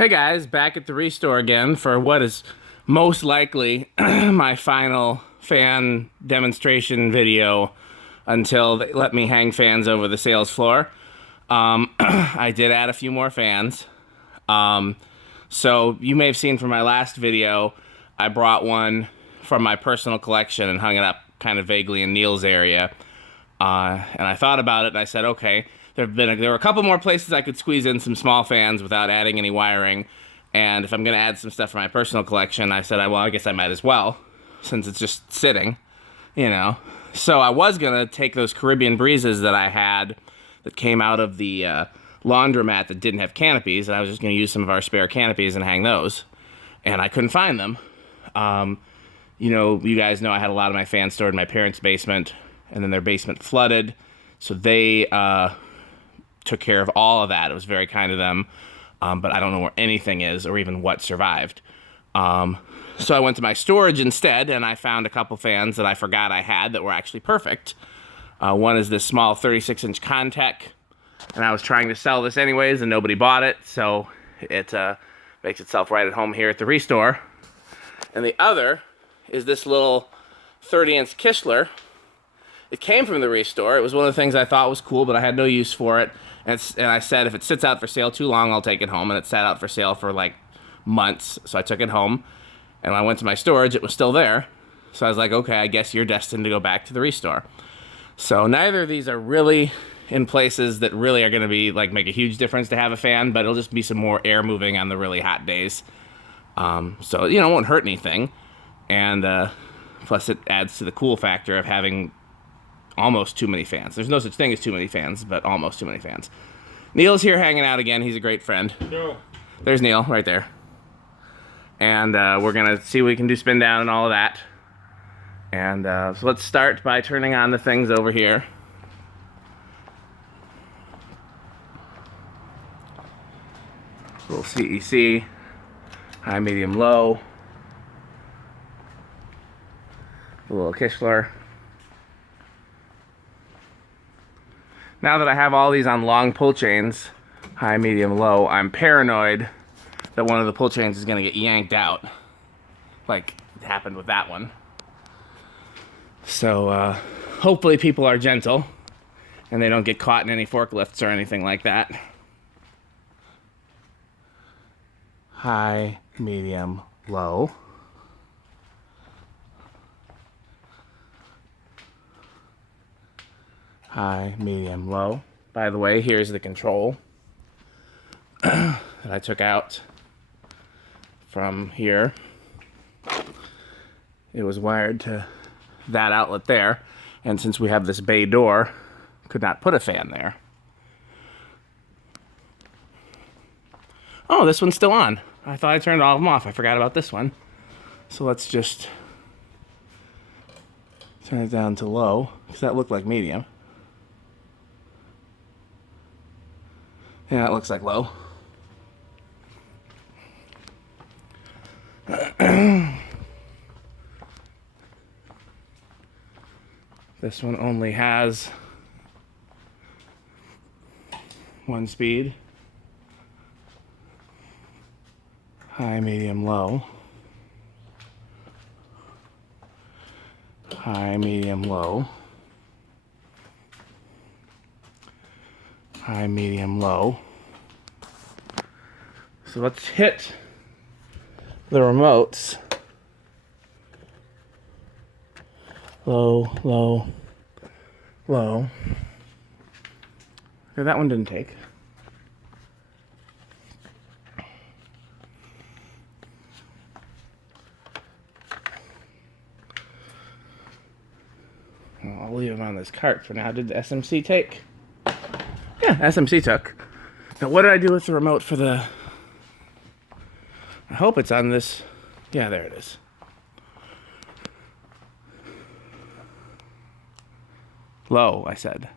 Hey guys, back at the Restore again for what is most likely my final fan demonstration video until they let me hang fans over the sales floor. I did add a few more fans. So you may have seen from my last video, I brought one from my personal collection and hung it up kind of vaguely in Neil's area. And I thought about it and I said, okay, there were a couple more places I could squeeze in some small fans without adding any wiring. And if I'm going to add some stuff from my personal collection, I said, well, I guess I might as well, since it's just sitting, you know. So I was going to take those Caribbean Breezes that I had that came out of the laundromat that didn't have canopies, and I was just going to use some of our spare canopies and hang those. And I couldn't find them. You know, you guys know I had a lot of my fans stored in my parents' basement, and then their basement flooded. So they took care of all of that. It was very kind of them, but I don't know where anything is or even what survived. So I went to my storage instead, and I found a couple fans that I forgot I had that were actually perfect. One is this small 36-inch Contec, and I was trying to sell this anyways, and nobody bought it, so it makes itself right at home here at the Restore. And the other is this little 30-inch Kistler. It came from the Restore. It was one of the things I thought was cool, but I had no use for it. And I said, if it sits out for sale too long, I'll take it home. And it sat out for sale for like months. So I took it home. And when I went to my storage, it was still there. So I was like, okay, I guess you're destined to go back to the Restore. So neither of these are really in places that really are going to be like make a huge difference to have a fan, but it'll just be some more air moving on the really hot days. So, you know, it won't hurt anything. And plus it adds to the cool factor of having almost too many fans. There's no such thing as too many fans, but almost too many fans. Neil's here hanging out again. He's a great friend. No. There's Neil right there. And we're going to see what we can do spin down and all of that. And so let's start by turning on the things over here. Little CEC, high, medium, low. A little Kistler. Now that I have all these on long pull chains, high, medium, low, I'm paranoid that one of the pull chains is going to get yanked out, like it happened with that one. So hopefully people are gentle and they don't get caught in any forklifts or anything like that. High, medium, low. High, medium, low. By the way, here's the control that I took out from here. It was wired to that outlet there, and since we have this bay door, could not put a fan there. Oh, this one's still on. I thought I turned all of them off. I forgot about this one. So let's just turn it down to low, because that looked like medium. Yeah, it looks like low. This one only has one speed. High, medium, low. High, medium, low. High, medium, low. So let's hit the remotes. Low, low, low. Okay, that one didn't take. Well, I'll leave them on this cart for now. Did the SMC take? Yeah, SMC took. Now, what did I do with the remote for the... I hope it's on this... Yeah, there it is. Low, I said.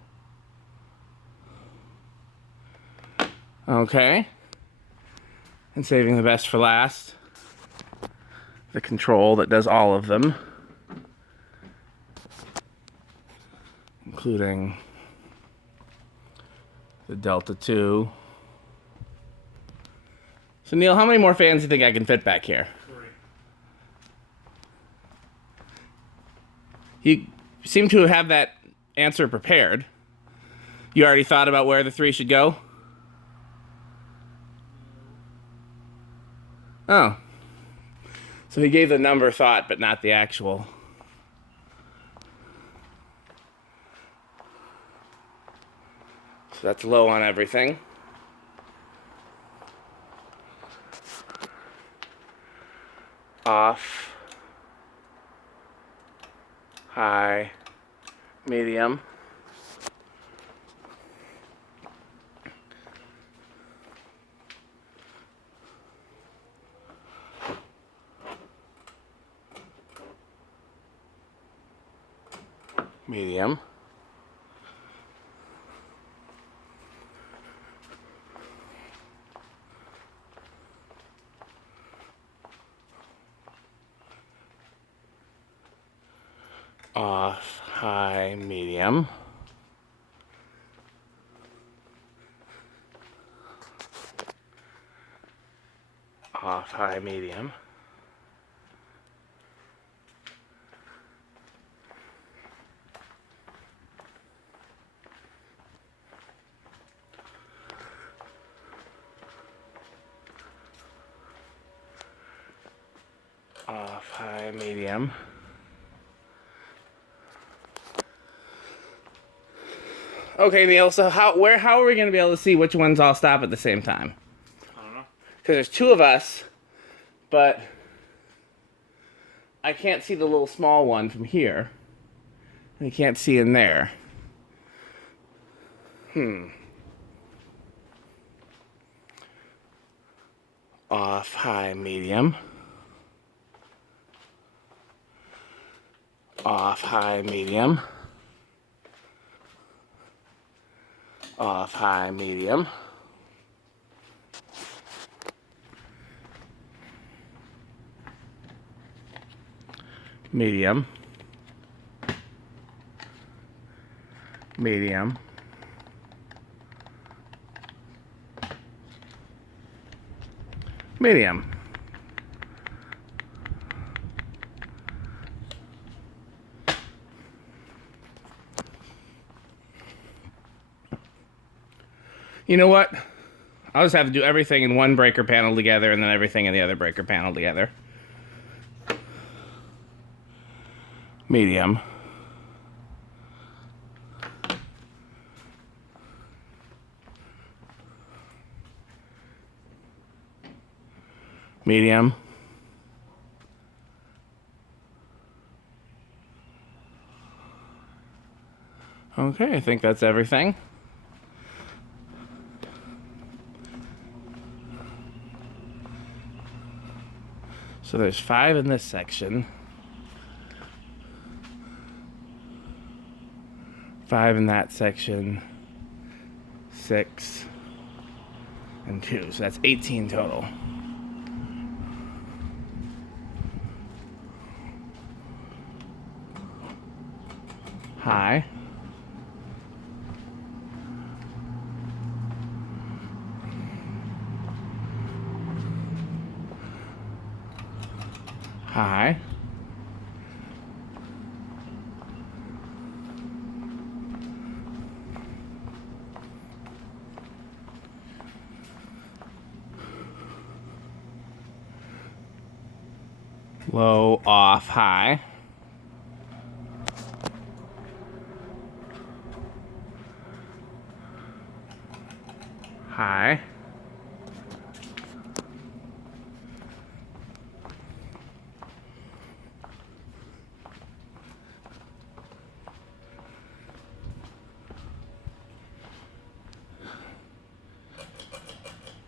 Okay. And saving the best for last. The control that does all of them. Including the Delta 2, So Neil, how many more fans do you think I can fit back here? 3. You seem to have that answer prepared. You already thought about where the 3 should go? Oh. So he gave the number thought, but not the actual. So that's low on everything. Off. High. Medium. Medium. Off, high, medium. Off, high, medium. Off, high, medium. Okay, Neil, so how are we going to be able to see which ones all stop at the same time? I don't know. Because there's 2 of us, but I can't see the little small one from here. And I can't see in there. Off, high, medium. Off, high, medium. Off, high, medium. Medium. Medium. Medium. You know what? I'll just have to do everything in one breaker panel together and then everything in the other breaker panel together. Medium. Medium. Okay, I think that's everything. So there's 5 in this section. 5 in that section. 6 and 2. So that's 18 total. High. High. Low, off, high. High.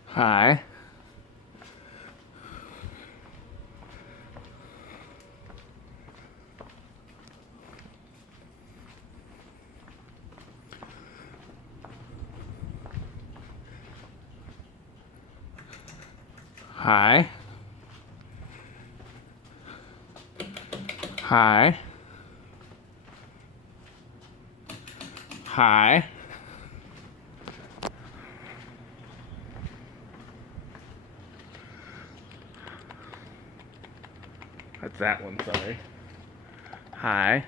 High. High. High. High. That's that one, sorry. High.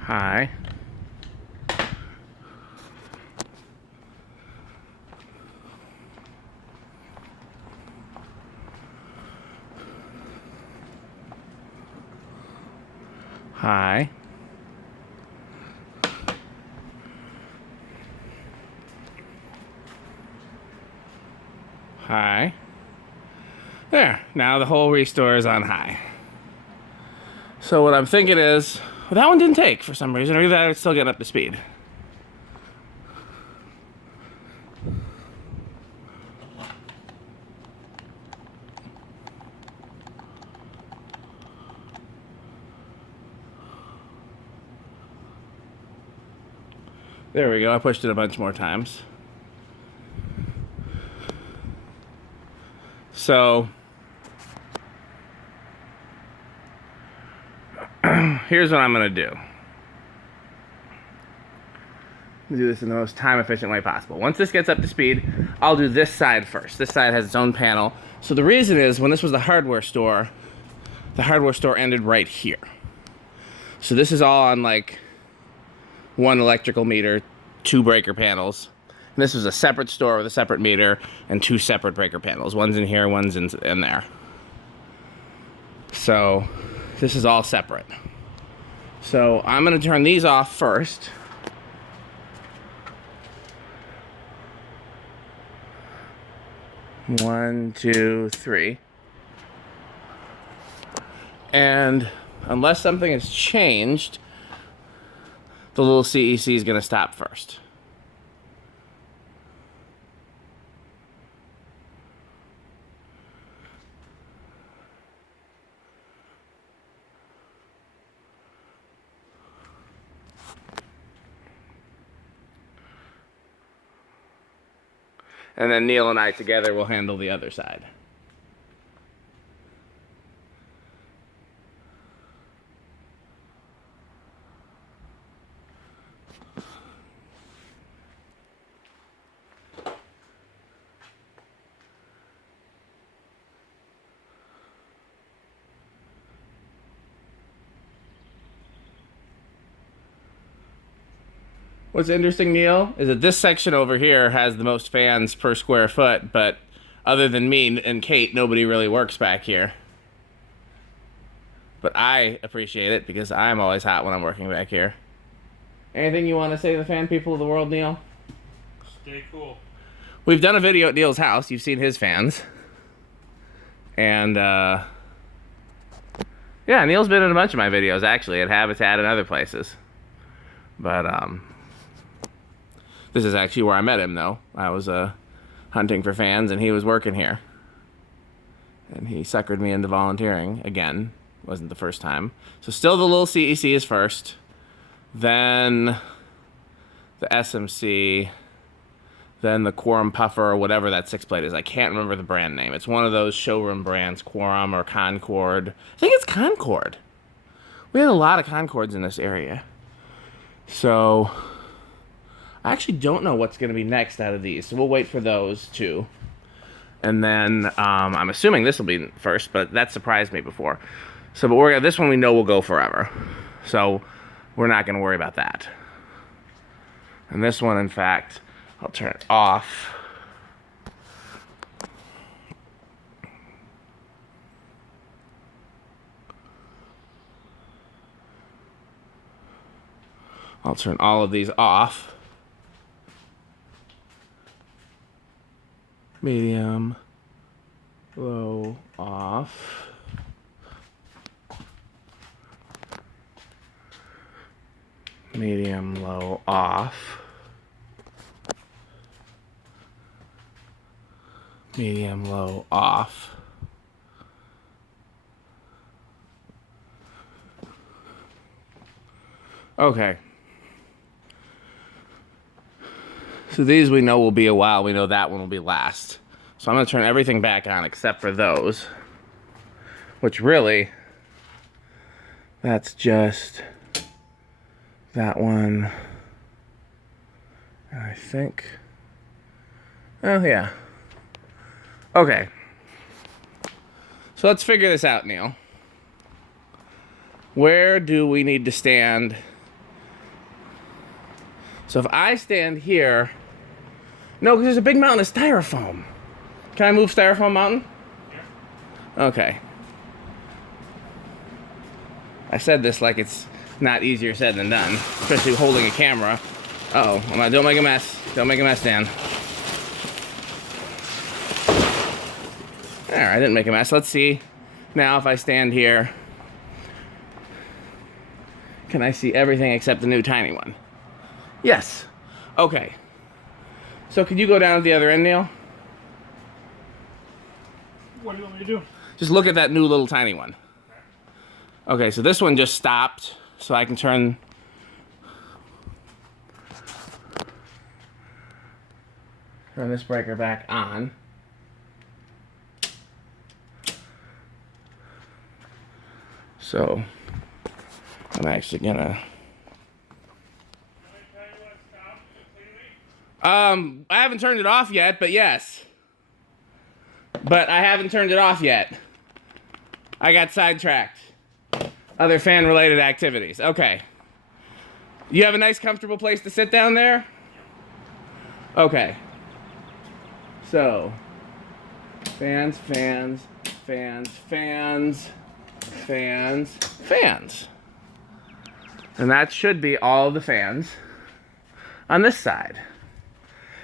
High. High. High. There. Now the whole restore is on high. So what I'm thinking is, well, that one didn't take for some reason, or either that it's still getting up to speed. There we go. I pushed it a bunch more times. So here's what I'm going to do. Do this in the most time efficient way possible. Once this gets up to speed, I'll do this side first. This side has its own panel. So the reason is, when this was the hardware store ended right here. So this is all on like one electrical meter, 2 breaker panels. And this was a separate store with a separate meter and 2 separate breaker panels. One's in here, one's in there. So this is all separate. So I'm going to turn these off first. One, two, three. And unless something has changed, the little CEC is going to stop first. And then Neil and I together will handle the other side. What's interesting, Neil, is that this section over here has the most fans per square foot, but other than me and Kate, nobody really works back here. But I appreciate it because I'm always hot when I'm working back here. Anything you want to say to the fan people of the world, Neil? Stay cool. We've done a video at Neil's house. You've seen his fans. And, yeah, Neil's been in a bunch of my videos, actually, at Habitat and other places. But, this is actually where I met him, though. I was hunting for fans, and he was working here. And he suckered me into volunteering again. Wasn't the first time. So still the little CEC is first. Then the SMC. Then the Quorum Puffer, or whatever that 6-plate is. I can't remember the brand name. It's one of those showroom brands, Quorum or Concord. I think it's Concord. We had a lot of Concords in this area. So I actually don't know what's going to be next out of these, so we'll wait for those two. And then I'm assuming this will be first, but that surprised me before. So, but this one we know will go forever, so we're not going to worry about that. And this one, in fact, I'll turn it off. I'll turn all of these off. Medium, low, off. Medium, low, off. Medium, low, off. Okay. So these we know will be a while. We know that one will be last. So I'm going to turn everything back on except for those. Which really, that's just that one. And I think, oh yeah. Okay. So let's figure this out, Neil. Where do we need to stand? So if I stand here... No, because there's a big mountain of styrofoam. Can I move styrofoam mountain? Yeah. Okay. I said this like it's not easier said than done, especially holding a camera. Uh-oh, don't make a mess. Don't make a mess, Dan. There, I didn't make a mess. Let's see. Now if I stand here, can I see everything except the new tiny one? Yes. Okay. So could you go down to the other end, Neil? What do you want me to do? Just look at that new little tiny one. Okay, so this one just stopped, so I can turn this breaker back on. So I'm actually gonna I haven't turned it off yet, but yes. But I haven't turned it off yet. I got sidetracked. Other fan-related activities. Okay. You have a nice, comfortable place to sit down there? Okay. So, fans, fans, fans, fans, fans, fans. And that should be all of the fans on this side.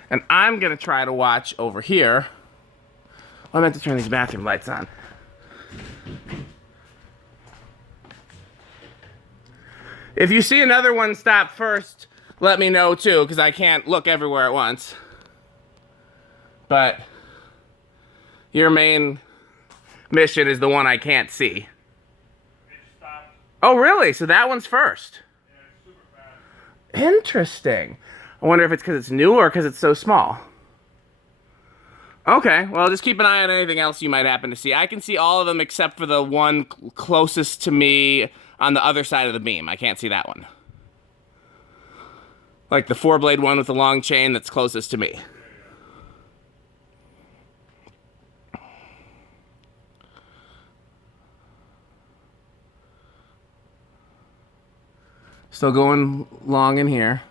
And I'm going to try to watch over here. I meant to turn these bathroom lights on. If you see another one stop first, let me know too, because I can't look everywhere at once. But your main mission is the one I can't see. It stopped. Oh, really? So that one's first. Yeah, it's super fast. Interesting. I wonder if it's because it's new or because it's so small. Okay, well, just keep an eye on anything else you might happen to see. I can see all of them except for the one closest to me on the other side of the beam. I can't see that one. Like the 4-blade one with the long chain that's closest to me. Still going long in here.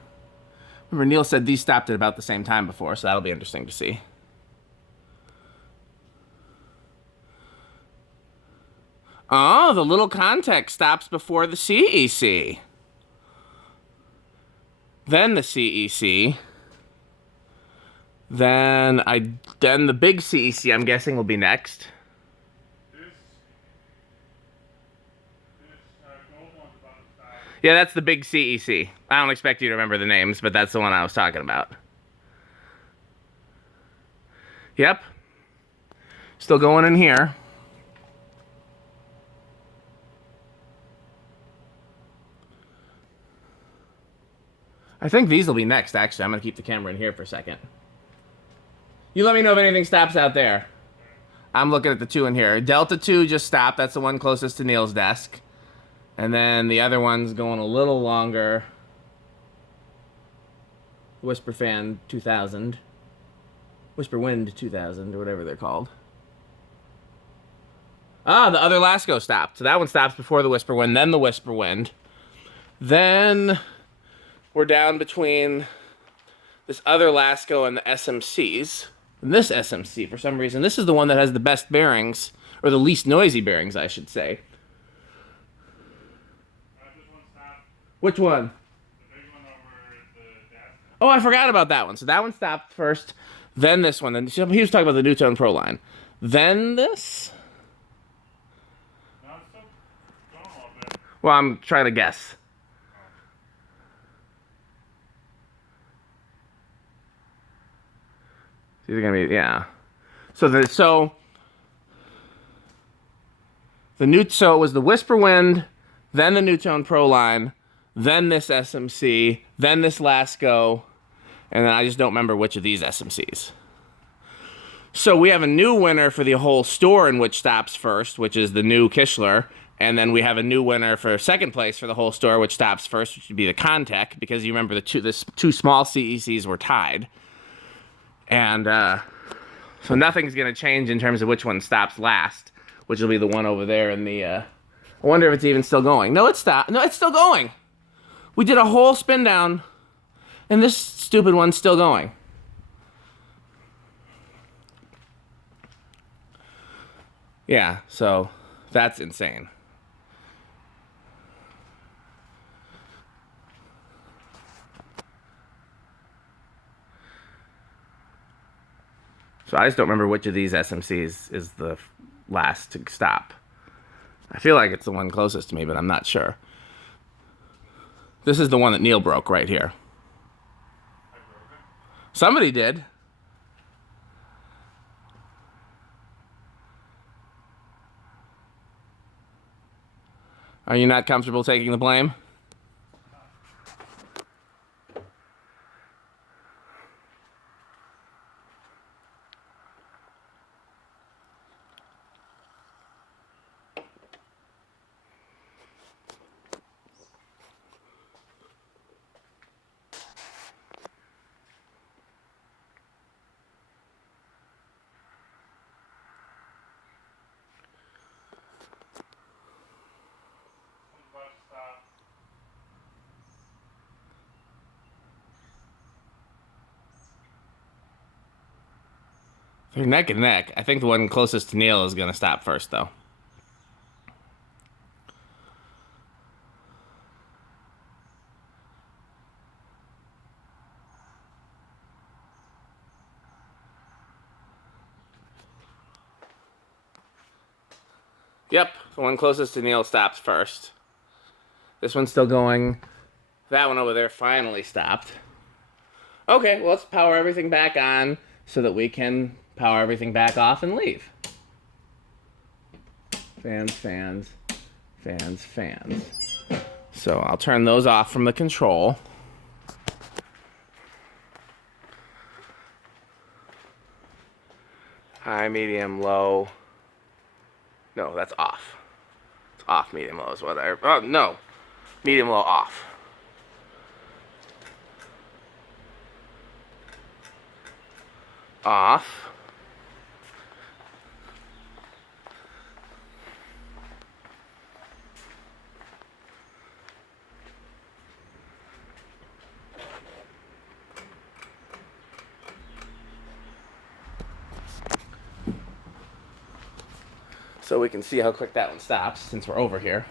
Remember, Neil said these stopped at about the same time before, so that'll be interesting to see. Oh, the little contact stops before the CEC. Then the CEC. Then the big CEC, I'm guessing, will be next. Gold one's about the size. Yeah, that's the big CEC. I don't expect you to remember the names, but that's the one I was talking about. Yep. Still going in here. I think these will be next, actually. I'm going to keep the camera in here for a second. You let me know if anything stops out there. I'm looking at the 2 in here. Delta 2 just stopped. That's the one closest to Neil's desk. And then the other one's going a little longer. Whisper Fan 2000. Whisper Wind 2000, or whatever they're called. Ah, the other Lasco stopped. So that one stops before the Whisper Wind, then the Whisper Wind. Then we're down between this other Lasco and the SMCs. And this SMC, for some reason, this is the one that has the best bearings, or the least noisy bearings, I should say. This one stopped. Which one? The big one over the desk. Oh, I forgot about that one. So that one stopped first, then this one. Then he was talking about the Newtone Pro line. Then this? No, it's still going a little bit. Well, I'm trying to guess. These are gonna be, yeah. So it was the Whisper Wind, then the Newtone Pro line, then this SMC, then this Lasco, and then I just don't remember which of these SMCs. So we have a new winner for the whole store in which stops first, which is the new Kishler, and then we have a new winner for second place for the whole store, which stops first, which would be the Contec, because you remember the two small CECs were tied. And So nothing's gonna change in terms of which one stops last, which will be the one over there in the, I wonder if it's even still going. No, it's stopped. No, it's still going. We did a whole spin down, and this stupid one's still going. Yeah, so that's insane. So I just don't remember which of these SMCs is the last to stop. I feel like it's the one closest to me, but I'm not sure. This is the one that Neil broke right here. I broke it. Somebody did. Are you not comfortable taking the blame? One's about to stop. They're neck and neck. I think the one closest to Neil is going to stop first, though. Yep, the one closest to Neil stops first. This one's still going. That one over there finally stopped. Okay, well, let's power everything back on so that we can power everything back off and leave. Fans, fans, fans, fans. So I'll turn those off from the control. High, medium, low. No, that's off. It's off, medium, low is what I... Oh, no. Medium, low, off. Off. So we can see how quick that one stops since we're over here.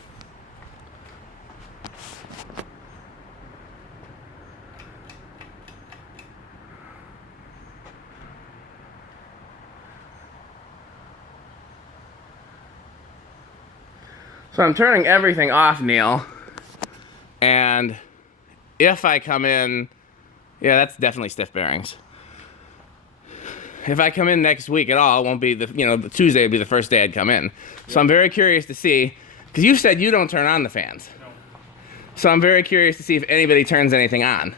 So I'm turning everything off, Neil. And if I come in, yeah, that's definitely stiff bearings. If I come in next week at all, it won't be the, the Tuesday would be the first day I'd come in. So I'm very curious to see, because you said you don't turn on the fans. No. So I'm very curious to see if anybody turns anything on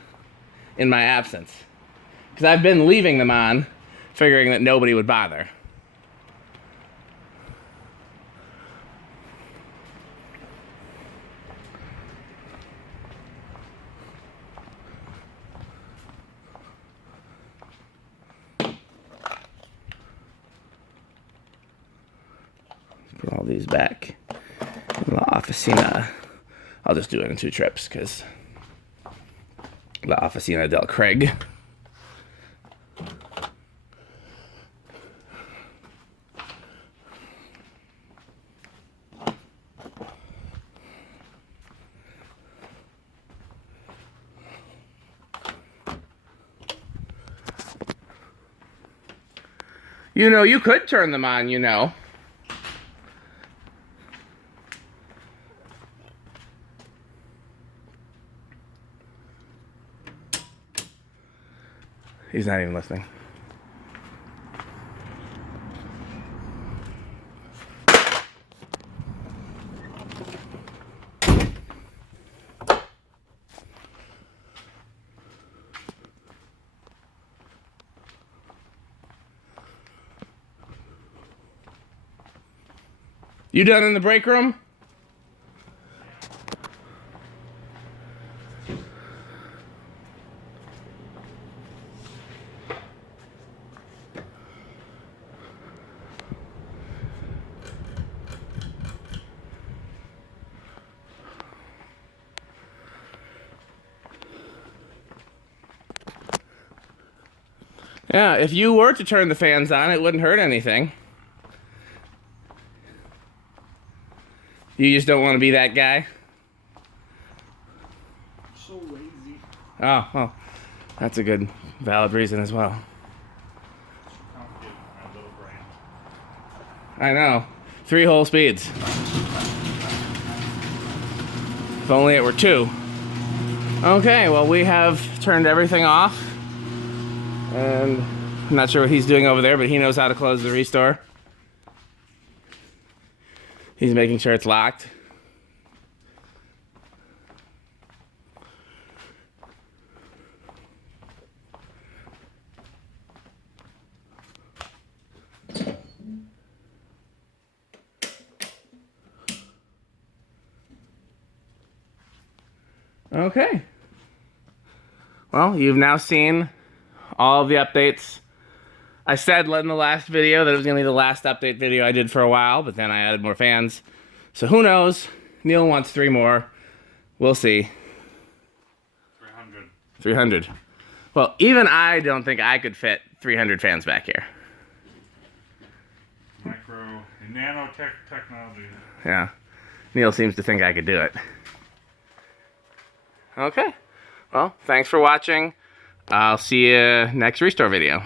in my absence. Because I've been leaving them on, figuring that nobody would bother. Put all these back in La Oficina. I'll just do it in 2 trips because La Oficina del Craig. You could turn them on, He's not even listening. You done in the break room? Yeah, if you were to turn the fans on, it wouldn't hurt anything. You just don't want to be that guy? So lazy. Oh, well, that's a good, valid reason as well. Complicated for my little brain. I know. 3 whole speeds. If only it were 2. Okay, well, we have turned everything off. And I'm not sure what he's doing over there, but he knows how to close the restore. He's making sure it's locked. Okay. Well, you've now seen all of the updates. I said in the last video that it was going to be the last update video I did for a while, but then I added more fans. So who knows? Neil wants 3 more. We'll see. 300. 300. Well, even I don't think I could fit 300 fans back here. Micro and nanotech technology. Yeah. Neil seems to think I could do it. Okay. Well, thanks for watching. I'll see you next restore video.